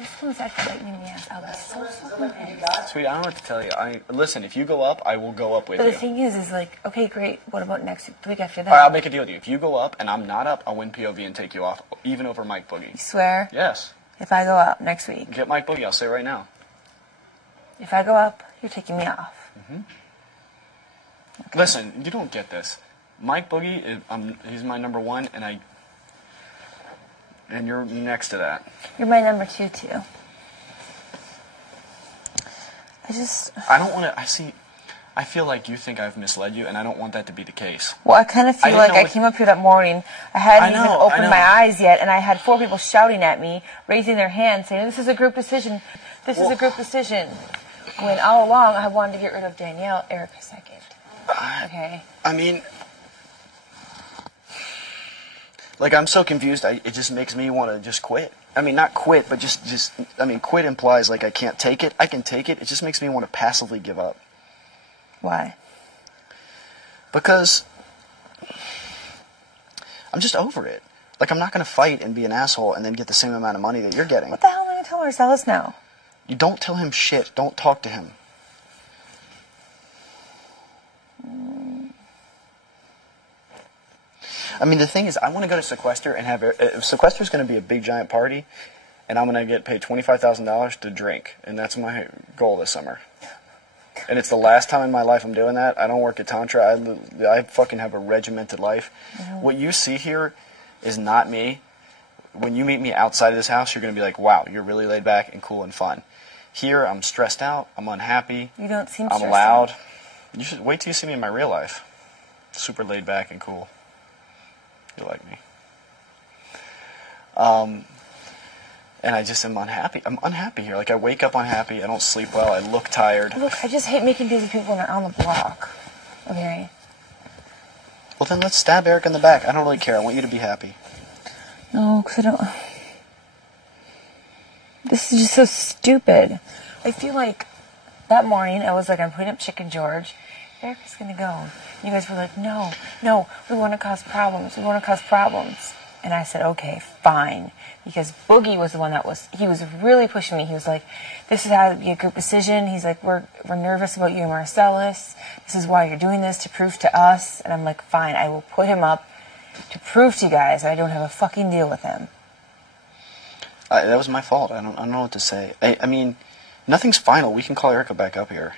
This one's actually biting me in the ass. I'll be so fucking pissed. Sweetie, I don't know what to tell you. Listen, if you go up, I will go up with you. But the thing is like, okay, great. What about next week? The week after that? All right, I'll make a deal with you. If you go up and I'm not up, I'll win POV and take you off, even over Mike Boogie. You swear? Yes. If I go up next week. Get Mike Boogie, I'll say right now. If I go up, you're taking me off. Mm-hmm. Okay. Listen, you don't get this. Mike Boogie, he's my number one, and you're next to that. You're my number 2, too. I don't want to, I feel like you think I've misled you, and I don't want that to be the case. Well, I kind of feel like I came up here that morning, I hadn't even opened my eyes yet, and I had 4 people shouting at me, raising their hands, saying, this is a group decision, this is a group decision. When all along, I wanted to get rid of Danielle, Erika second. Okay? I mean, like, I'm so confused, it just makes me want to just quit. I mean, not quit, but quit implies, like, I can't take it. I can take it. It just makes me want to passively give up. Why? Because I'm just over it. Like, I'm not going to fight and be an asshole and then get the same amount of money that you're getting. What the hell am I going to tell Marcellus now? You don't tell him shit. Don't talk to him. I mean, the thing is, I want to go to Sequester and have... Sequester's going to be a big, giant party, and I'm going to get paid $25,000 to drink, and that's my goal this summer. And it's the last time in my life I'm doing that. I don't work at Tantra. I fucking have a regimented life. Mm-hmm. What you see here is not me. When you meet me outside of this house, you're going to be like, wow, you're really laid back and cool and fun. Here, I'm stressed out. I'm unhappy. You don't seem stressed out. I'm loud. You should wait till you see me in my real life. Super laid back and cool. You like me. And I just am unhappy. I'm unhappy here. Like, I wake up unhappy. I don't sleep well. I look tired. Look, I just hate making deals with people when they're on the block. Okay? Well, then let's stab Erika in the back. I don't really care. I want you to be happy. No, because I don't... This is just so stupid. I feel like that morning I was like, I'm putting up Chicken George. Erika's going to go. You guys were like, no, we want to cause problems. We want to cause problems. And I said, okay, fine. Because Boogie was the one he was really pushing me. He was like, this is how to be a group decision. He's like, we're nervous about you and Marcellus. This is why you're doing this, to prove to us. And I'm like, fine, I will put him up to prove to you guys that I don't have a fucking deal with him. That was my fault. I don't know what to say. I mean, nothing's final. We can call Erika back up here.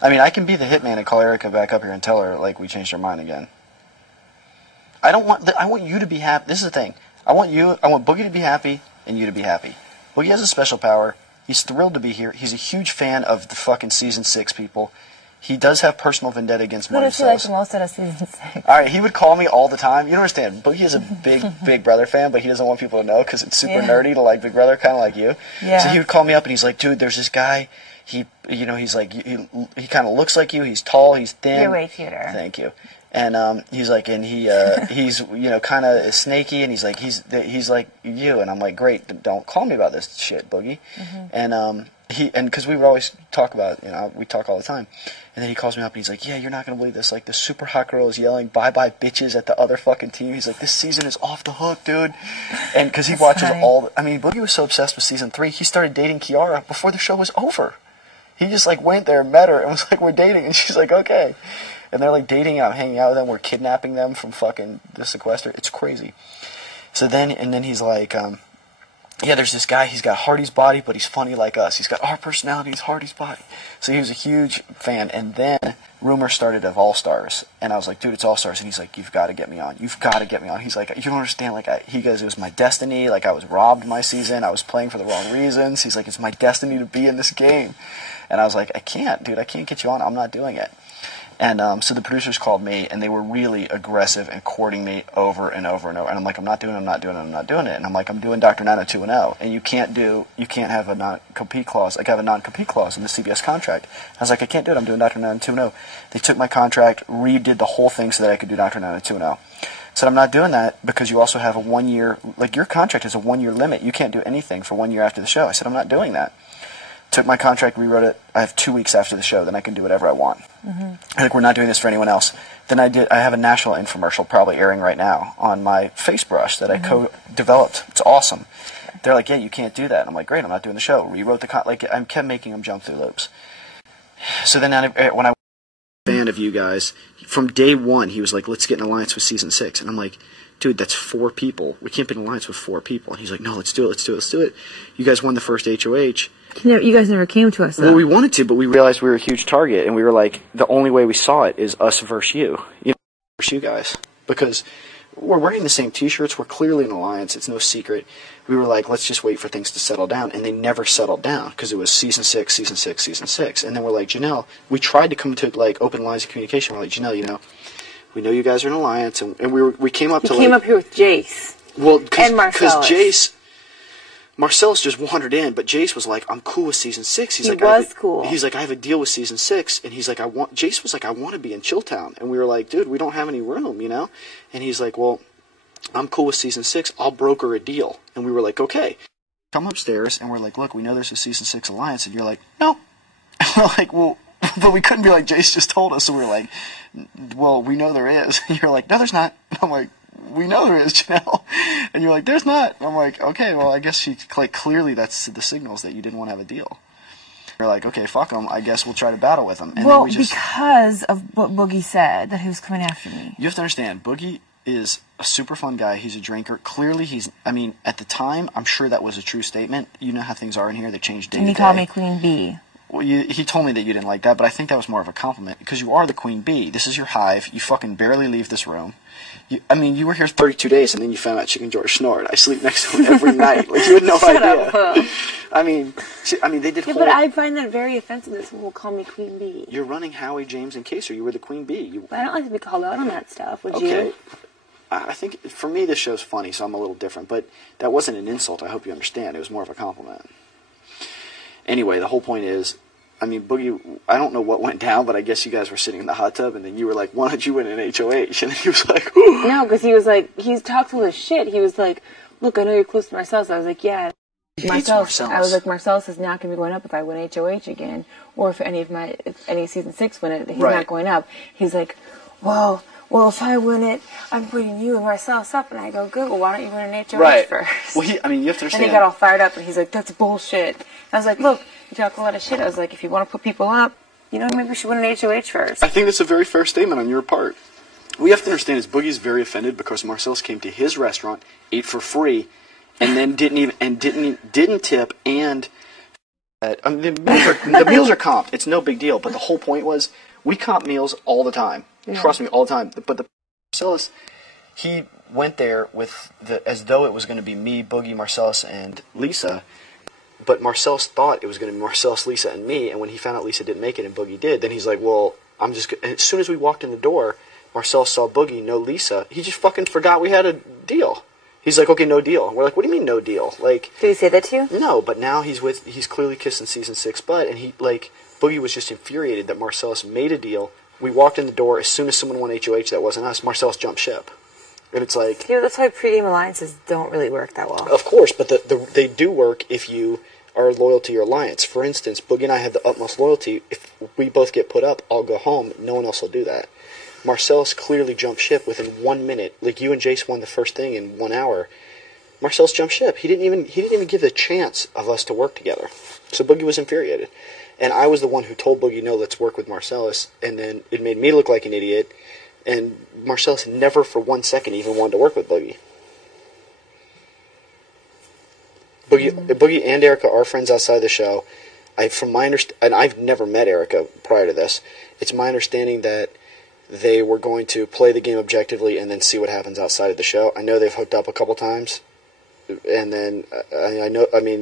I mean, I can be the hitman and call Erika back up here and tell her, like, we changed our mind again. I want you to be happy. This is the thing. I want Boogie to be happy and you to be happy. Boogie has a special power. He's thrilled to be here. He's a huge fan of the fucking Season 6 people. He does have personal vendetta against Who does he like the most out of Season 6? Alright, he would call me all the time. You don't understand. Boogie is a big, Big Brother fan, but he doesn't want people to know because it's super nerdy to like Big Brother, kind of like you. Yeah. So he would call me up and he's like, dude, there's this guy. He's like, he kind of looks like you. He's tall. He's thin. You're way cuter. Thank you. And he's like, and he's kind of snaky, and he's like you, and I'm like, great, don't call me about this shit, Boogie. Mm-hmm. And because we would always talk about, we talk all the time, and then he calls me up and he's like, yeah, you're not gonna believe this, like the super hot girl is yelling bye bye bitches at the other fucking team. He's like, this season is off the hook, dude. And because he watches Boogie was so obsessed with Season 3, he started dating Kiara before the show was over. He just like went there and met her and was like, we're dating, and she's like, okay. And they're like dating out, hanging out with them. We're kidnapping them from fucking the sequester. It's crazy. So then he's like, yeah, there's this guy. He's got Hardy's body, but he's funny like us. He's got our personalities, Hardy's body. So he was a huge fan. And then rumors started of All Stars, and I was like, dude, it's All Stars. And he's like, you've got to get me on. You've got to get me on. He's like, you don't understand. Like, he goes, it was my destiny. Like, I was robbed my season. I was playing for the wrong reasons. He's like, it's my destiny to be in this game. And I was like, I can't, dude. I can't get you on. I'm not doing it. And so the producers called me, and they were really aggressive and courting me over and over and over. And I'm like, I'm not doing it. And I'm like, I'm doing Dr. 90210. And you can't have a non-compete clause. Like, I have a non-compete clause in the CBS contract. I was like, I can't do it. I'm doing Dr. 90210. They took my contract, redid the whole thing so that I could do Dr. 90210. I said, I'm not doing that because you also have a 1 year, like, your contract has a 1 year limit. You can't do anything for 1 year after the show. I said, I'm not doing that. took my contract, rewrote it. I have 2 weeks after the show, then I can do whatever I want. Like, we're not doing this for anyone else. Then I have a national infomercial probably airing right now on my face brush that I co-developed. It's awesome. They're like, yeah, you can't do that. And I'm like, great, I'm not doing the show. Rewrote the like, I kept making them jump through loops. So then when I was a fan of you guys, from day one, he was like, let's get an alliance with season 6. And I'm like, dude, that's 4 people. We can't be in an alliance with 4 people. And he's like, no, let's do it. You guys won the first HOH. No, you guys never came to us, though. Well, we wanted to, but we realized we were a huge target, and we were like, the only way we saw it is us versus you. Versus you guys. Because we're wearing the same T-shirts. We're clearly an alliance. It's no secret. We were like, let's just wait for things to settle down. And they never settled down, because it was season 6, season 6, season 6. And then we're like, Janelle, we tried to come to, like, open lines of communication. We're like, Janelle, we know you guys are an alliance, and we came up to, like... came up here with Jace. Well, and Marcellus. Because Jace... Marcellus just wandered in, but Jace was like, I'm cool with season 6. He's like, cool. He's like, I have a deal with season 6, and he's like, Jace was like, I want to be in Chilltown. And we were like, dude, we don't have any room, And he's like, well, I'm cool with season 6. I'll broker a deal. And we were like, okay. Come upstairs, and we're like, look, we know there's a season 6 alliance. And you're like, no. We're like, well, but we couldn't be like, Jace just told us. So we were like, well, we know there is. And you're like, no, there's not. And I'm like, we know there is, Janelle. And you're like, there's not. And I'm like, okay, well, I guess clearly that's the signals that you didn't want to have a deal. You're like, okay, fuck them. I guess we'll try to battle with them. And well, then because of what Boogie said, that he was coming after me. You have to understand, Boogie is a super fun guy. He's a drinker. Clearly, at the time, I'm sure that was a true statement. You know how things are in here. They change day to day. And he called me Queen Bee. Well, he told me that you didn't like that, but I think that was more of a compliment, because you are the Queen Bee. This is your hive. You fucking barely leave this room. You were here 32 days, and then you found out Chicken George snored. I sleep next to him every night. Like, you had no idea. I mean, they did. Yeah, but I find that very offensive that someone will call me Queen Bee. You're running Howie, James, and Kaser. You were the Queen Bee. But I don't like to be called out on that stuff. Would you? I think, for me, this show's funny, so I'm a little different. But that wasn't an insult. I hope you understand. It was more of a compliment. Anyway, the whole point is, Boogie, I don't know what went down, but I guess you guys were sitting in the hot tub, and then you were like, why don't you win an HOH? And then he was like, ooh. No, because he was like, he talked all this shit. He was like, look, I know you're close to Marcellus. I was like, yeah. Marcellus. I was like, Marcellus is not going to be going up if I win HOH again, or if any season 6 win it, he's not going up. He's like, well, if I win it, I'm putting you and Marcellus up. And I go, good, well, why don't you win an HOH first? Well, you have to understand. And he got all fired up, and he's like, that's bullshit. And I was like, look, you talk a lot of shit. I was like, if you want to put people up, maybe we should win an HOH first. I think that's a very fair statement on your part. We have to understand is Boogie's very offended because Marcellus came to his restaurant, ate for free, and then didn't tip, and the meals are comped. It's no big deal. But the whole point was we comp meals all the time. Yeah. Trust me, all the time. But the Marcellus, he went there with as though it was going to be me, Boogie, Marcellus, and Lisa. But Marcellus thought it was going to be Marcellus, Lisa, and me. And when he found out Lisa didn't make it and Boogie did, then he's like, well, I'm just... And as soon as we walked in the door, Marcellus saw Boogie, no Lisa. He just fucking forgot we had a deal. He's like, okay, no deal. We're like, what do you mean no deal? Like, did he say that to you? No, but now he's clearly kissing season 6 butt, and Boogie was just infuriated that Marcellus made a deal. We walked in the door, as soon as someone won HOH that wasn't us, Marcellus jumped ship. And it's like... that's why pregame alliances don't really work that well. Of course, but they do work if you are loyal to your alliance. For instance, Boogie and I have the utmost loyalty. If we both get put up, I'll go home. No one else will do that. Marcellus clearly jumped ship within 1 minute. Like, you and Jace won the first thing in 1 hour. Marcellus jumped ship. He didn't even give the chance of us to work together. So Boogie was infuriated. And I was the one who told Boogie, no, let's work with Marcellus. And then it made me look like an idiot. And Marcellus never for 1 second even wanted to work with Boogie. Boogie and Erika are friends outside the show. And I've never met Erika prior to this. It's my understanding that they were going to play the game objectively and then see what happens outside of the show. I know they've hooked up a couple times, and then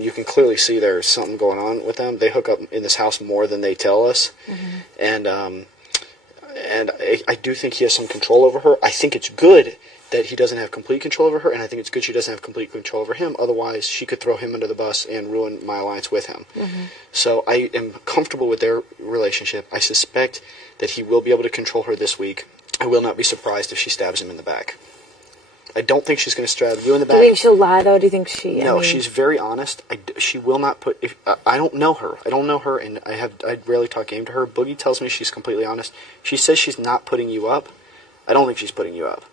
you can clearly see there's something going on with them. They hook up in this house more than they tell us, and I do think he has some control over her. I think it's good that he doesn't have complete control over her, and I think it's good she doesn't have complete control over him. Otherwise, she could throw him under the bus and ruin my alliance with him. So I am comfortable with their relationship. I suspect that he will be able to control her this week. I will not be surprised if she stabs him in the back. I don't think she's going to stab you in the Do back. you think she'll lie, though? Do you think she... No, she's very honest. She will not put... I don't know her. I don't know her, and I rarely talk game to her. Boogie tells me she's completely honest. She says she's not putting you up. I don't think she's putting you up.